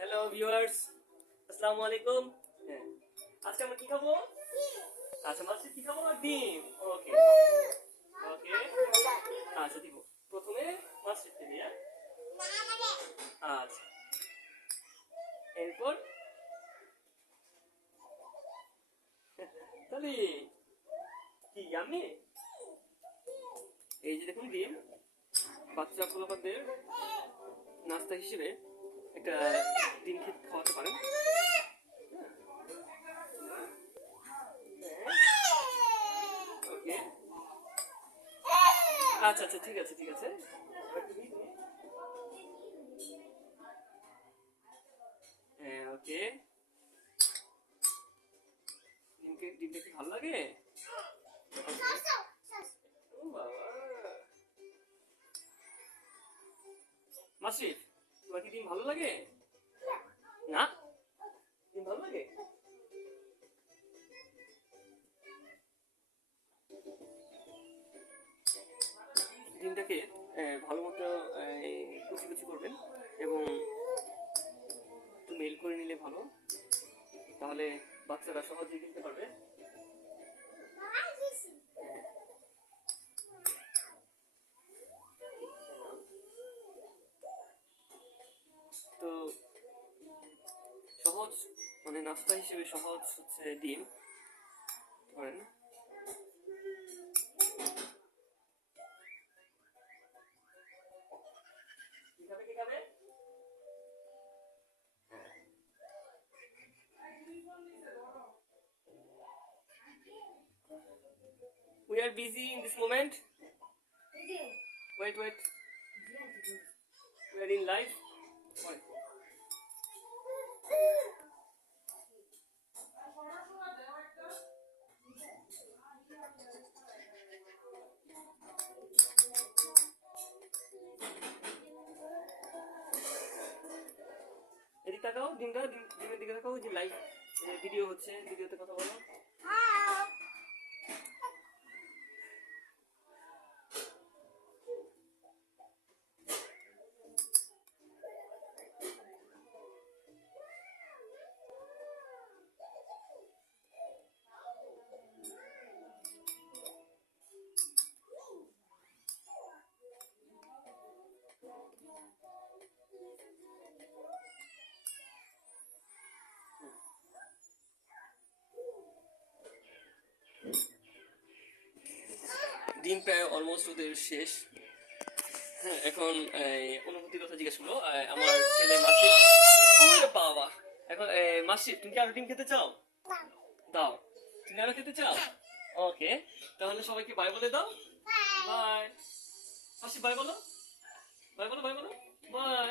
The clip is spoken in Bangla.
হ্যালো ভিউয়ার্স আসসালামু আলাইকুম আজকে আমরা কি খাব? আচ্ছা মাছ কি খাব ডিম? ওকে ওকে আচ্ছা দিব। প্রথমে মাছ দিবি হ্যাঁ? আচ্ছা। এরপর? তাহলে কি আমি এই যে দেখুন ডিম বাচ্চা পোলাপাদের নাস্তা হিসেবে একটা ডিম খেতে খাওয়াতে পারেন। আচ্ছা আচ্ছা ঠিক আছে ঠিক আছে। হ্যাঁ ওকে। ডিমটা কি ভালো লাগে? তোমার কি ডিম ভালো লাগে? না? ডিম ভালো লাগে? ডিমটাকে ভালো মতো কুচি কুচি করবেন এবং একটু মেল করে নিলে ভালো। তাহলে বাচ্চারা সহজেই কিনতে পারবে। সহজ মানে নাস্তা হিসেবে সহজ হচ্ছে ডিম ধরেন We are busy in this moment. Wait, wait. We are in live. তাকাও দিনটা দিনের দিকে তাকাও যে লাইভ ভিডিও হচ্ছে ভিডিওতে কথা বলো। ডিম প্রায় অলমোস্ট ওদের শেষ। হ্যাঁ এখন অনুভূতির কথা জিজ্ঞেস করল আমার ছেলে মাসিক ওরে বাবা। এখন মাসি তুমি কি আরও ডিম খেতে চাও? দাও। তুমি আরও খেতে চাও? ওকে তাহলে সবাইকে বাই বলে দাও। বাই মাসি বাই বলো। বাই বলো বাই বলো। বাই